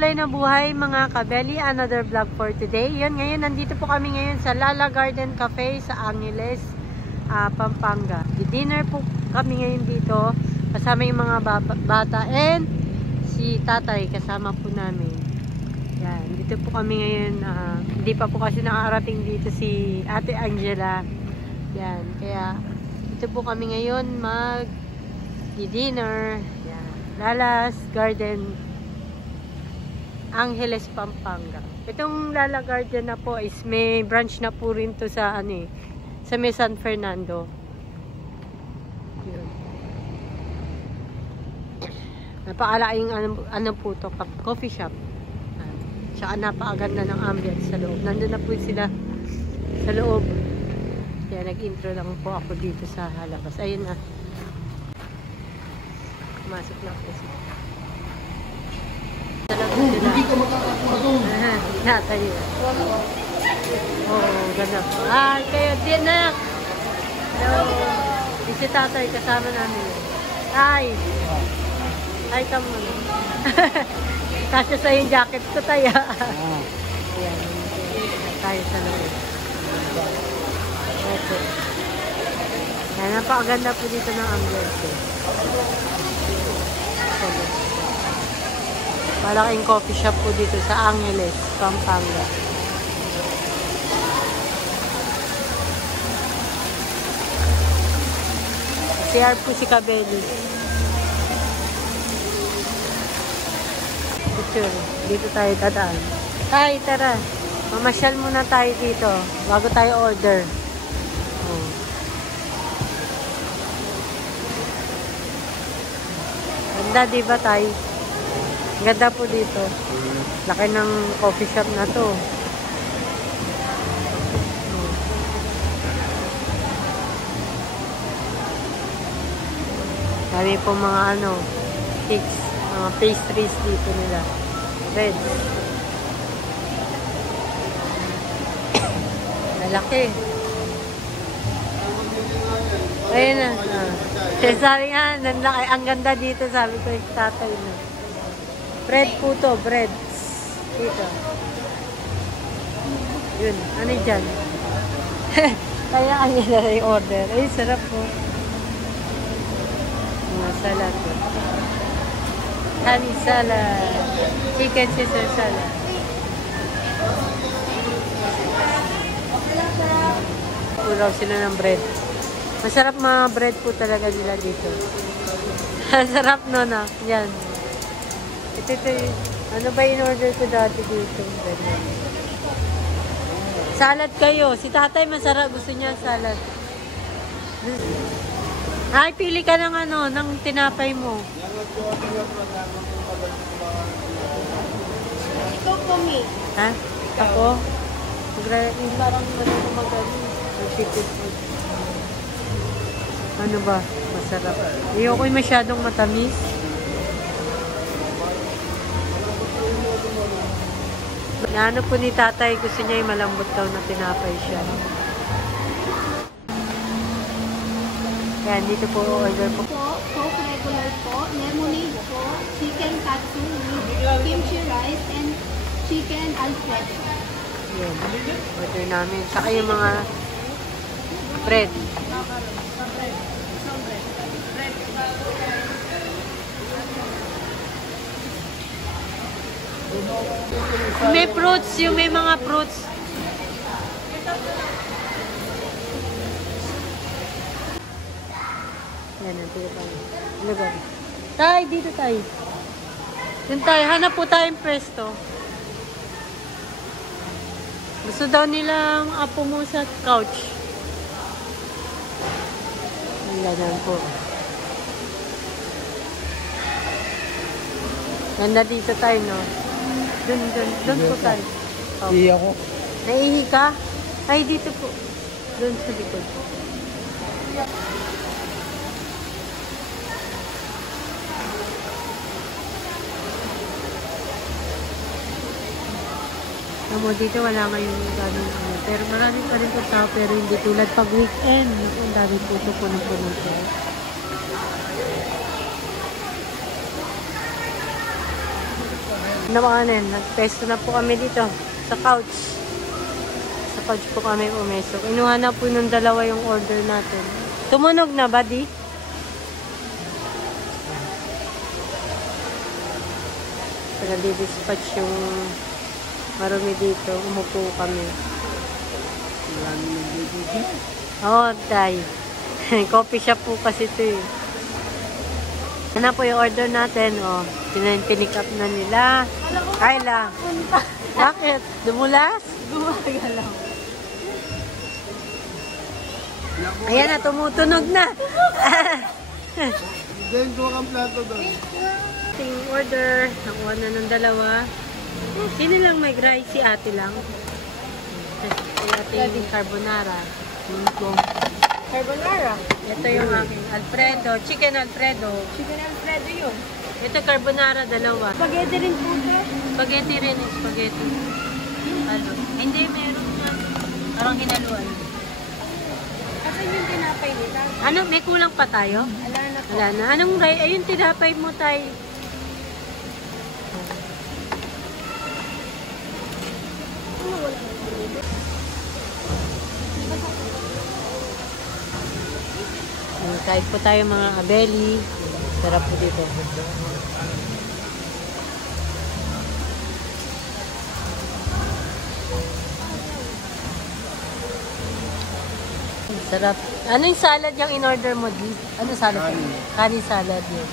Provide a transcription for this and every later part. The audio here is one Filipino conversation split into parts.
kulay na buhay mga kabeli, another vlog for today. Yun, ngayon nandito po kami ngayon sa Lala Garden Cafe sa Angeles, Pampanga. Dinner po kami ngayon dito kasama yung mga bata and si tatay kasama po namin. Yan, dito po kami ngayon. Hindi pa po kasi nakarating dito si Ate Angela. Yan, kaya dito po kami ngayon mag-dinner. Yan, Lala's Garden Angeles, Pampanga. Itong Lala Garden na po is may branch na po rin to sa sa may San Fernando. Yun. Napakalaking ano po to, coffee shop. Tsaka napakaganda ng ambience sa loob. Nandun na po sila sa loob. Kaya nag-intro lang po ako dito sa halabas. Ayun na. Pumasok lang po sila. Hindi ka makakapagong. Natay. Oo, ganda po. Kayo din na. Hello. Si tatay kasama namin. Ay. Ay, ka muna. Kasi sa yung jacket ko tayo. Ayan. Tayo sa loob. Okay. Ayan, napakaganda po dito ng ambience. Malaking coffee shop po dito sa Angeles, Pampanga. CR po si Cabelli. Picture. Dito tayo dadaan. Tay, tara. Mamasyal muna tayo dito bago tayo order. Oh. Ganda, diba tayo? Ganda po dito. Laki ng coffee shop na to. Dami po mga cakes, mga pastries dito nila. Bread. Malaki. Ayun na. Sabi nga, ang ganda dito, sabi ko yung tatay na. Bread po to, bread. Dito. Yun, ano dyan? Kaya ang nila yung order. Ay, sarap po. Mga salad po. Honey salad. Chicken Caesar salad. Pulaw sila ng bread. Masarap mga bread po talaga nila dito. Sarap no na. Yan. Ito, ano ba in-order ko dati dito? Salad kayo. Si tatay masarap. Gusto niya salad. Ay, pili ka ng ng tinapay mo. Ikaw po, me. Ha? Ako? Parang magaling. Ano ba? Masarap. Ayoko masyadong matamis. Ano po ni tatay, gusto niya yung malambot daw na tinapay siya. Yan, dito po order po. Coke regular po, lemonade po, chicken katsu with kimchi rice, and chicken alfredo. Yan, order namin. Saka yung mga bread. May fruits, yung may mga fruits. Yan, nandito tayo. Lugar. Tay, dito tayo. Dito tayo. Hanap po tayong presto. Gusto daw nilang apo mo sa couch. Ganyan po. Ganda dito tayo, no? Doon po tayo. Ihi ako. Naihi ka? Ay, dito po. Doon sa likod. Mo dito wala ngayong ganun pero marami pa rin tao pero hindi tulad pag weekend. Ang dami puto punong-puno po. Nakanin, nagpesto na po kami dito sa couch. Sa couch po kami umeso. Inuha na po nung dalawa yung order natin. Tumunog na, buddy? Nag-dispatch yung marumi dito. Umupo kami. Oo, tay. Coffee shop po kasi ito eh. Ano po yung order natin? O, pinick up na nila. Kayla. Bakit? Dumulas? Gumagalaw. Ayan na, tumutunog na. Diyan ko ang plato doon. Ating order. Nakuha na ng dalawa. Sino lang may gray? Si ate lang. Si ating carbonara. Carbonara. Ito yung aking Alfredo. Chicken Alfredo. Chicken Alfredo yun. Ito carbonara, dalawa. Spaghetti rin po ito. Spaghetti rin. Spaghetti. Halo. Hindi, meron na. Parang hinaluan. Asan yung tinapay nila? Ano? May kulang pa tayo? Wala na po. Wala na. Anong rice? Ayun, tinapay mo tayo. Kahit po tayo mga abeli. Sarap po dito. Sarap. Anong salad yung in-order mo, Di? Ano salad? Kanin. Kanin salad yun.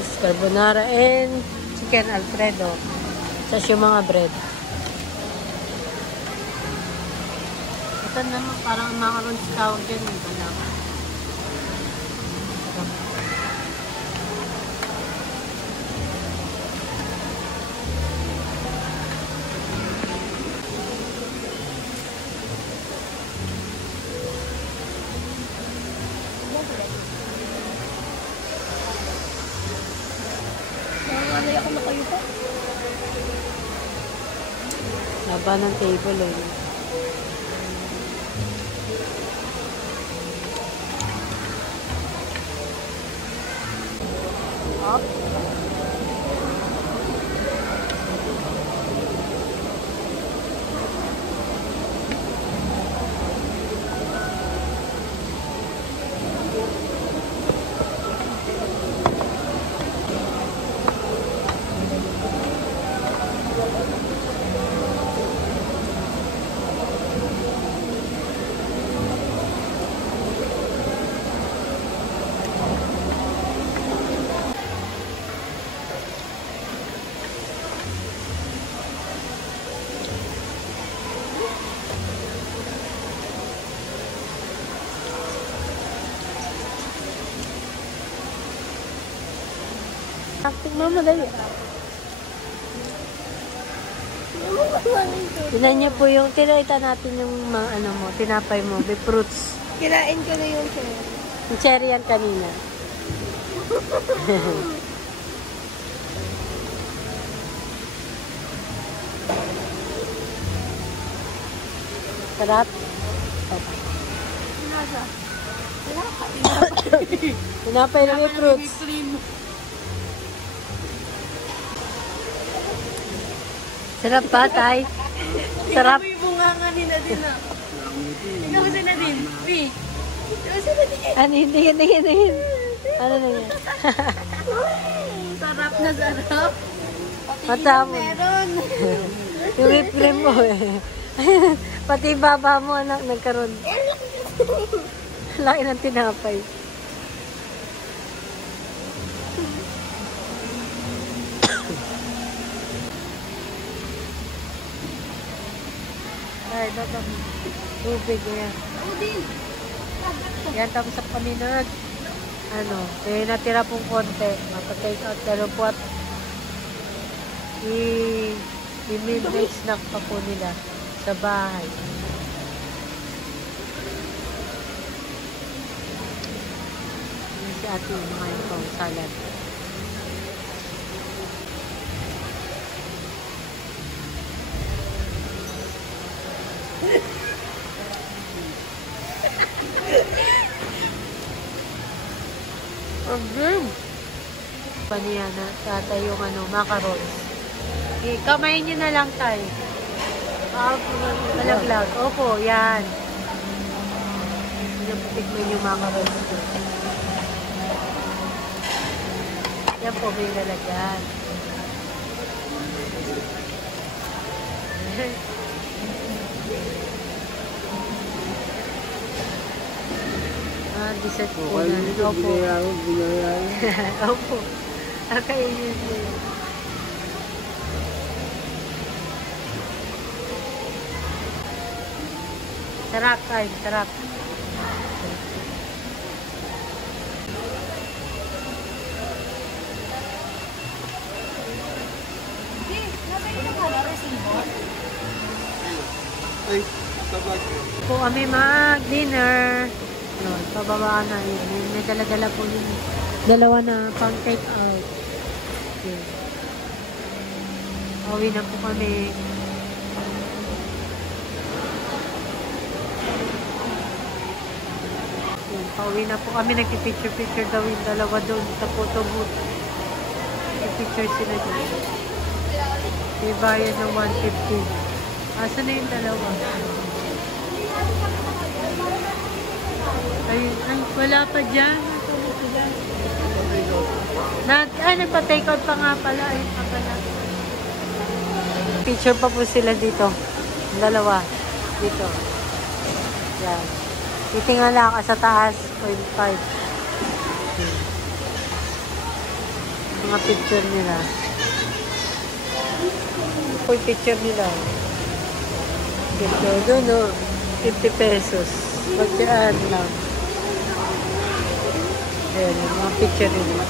Is carbonara and chicken Alfredo. Tapos yung mga bread. Ito naman parang macarons tawag dyan. Ito lang. Nangangalay ako na kayo pa. Laba ng table eh. Up. Tingnan mo dali. Tinan niyo po yung, tinaita natin yung mga ano mo, tinapay mo, may fruits. Kinain ko na yung cherry. Yung cherry yan kanina. Sarap. Nasa? Wala ka. Tinapay na may fruits. Sarap ba, tay? Sarap. Ikaw yung bunganga ni Nadine. Ikaw si Nadine. Pi. Ikaw si Nadine. Ano yun? Tingin. Ano na yan? Sarap na sarap. Matapon. Meron. Yung whipped cream mo eh. Pati baba mo anak nagkaroon. Laki ng tinapay. Ay, dapat tubig yan. Udin. Yan, tapos sa paninag. Ano, eh, natira pong konti. Mapa-take out pero po at i-midnight snack pa po nila sa bahay. Yan si ate, mga yung pang salad. Again. Paniya na tatay yung macarons. Okay, kamayin nyo na lang tayo. Malaglag. Opo, yan. Tikman yung macarons ko. Yan po, may lalagyan. Dessert po na. Opo. Opo. Kakainin po. Sarap tayo, sarap. Ay, sabag. Po kami mag-dinner. Yun, pababaan na yun. May dala-dala po yun. Dalawa na pang take out. Okay. Uwi na po kami. Yun, pauwi na po kami. Nagpipicture-picture daw yung dalawa doon sa photo booth. Nagpicture sila doon. May bayad ng 150. Asa na yung dalawa? Ay, wala pa dyan. Nagpa-take out pa nga pala. Ayun pa pala. Picture pa po sila dito. Dalawa. Dito. Yan. Titingala ka sa taas. 0.5. Mga picture nila. Ito yung picture nila. Dito, doon, no? 50 pesos. Pagkaan lang. Ayan, mga picture nila.